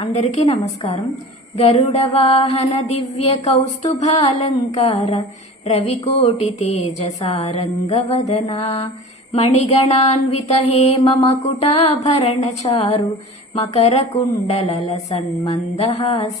అందరికీ నమస్కారం. గరుడ వాహన దివ్య కౌస్తుభాలంకార రవికోటి తేజసారంగవదనా మణిగణాన్విత హేమ మకుటాభరణ చారు మకర కుండలల సన్మందహాస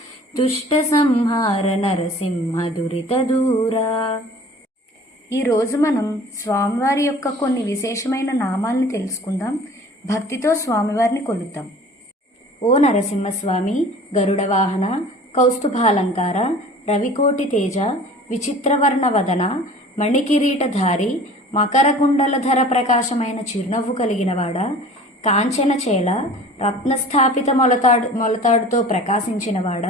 దుష్ట సంహార నరసింహ దురిత దూరా ఈరోజు మనం స్వామివారి యొక్క కొన్ని విశేషమైన నామాల్ని తెలుసుకుందాం. భక్తితో స్వామివారిని కొలుద్దాం. ఓ నరసింహస్వామి గరుడవాహన కౌస్తుభాలంకార రవికోటి తేజ విచిత్రవర్ణ వదన మణికిరీటధారి మకరకుండలధర ప్రకాశమైన చిరునవ్వు కలిగినవాడా కాంచన చేల రత్నస్థాపిత మొలతాడు మొలతాడుతో ప్రకాశించినవాడ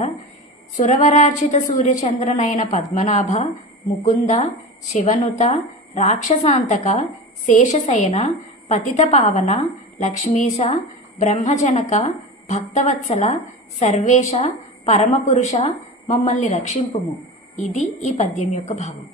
సురవరార్చిత సూర్యచంద్రనైన పద్మనాభ ముకుంద శివనుత రాక్షసాంతక శేషశయన పతిత పావన లక్ష్మీశ బ్రహ్మజనక భక్తవత్సల సర్వేశ పరమపురుష మమ్మల్ని రక్షింపుము. ఇది ఈ పద్యం యొక్క భావం.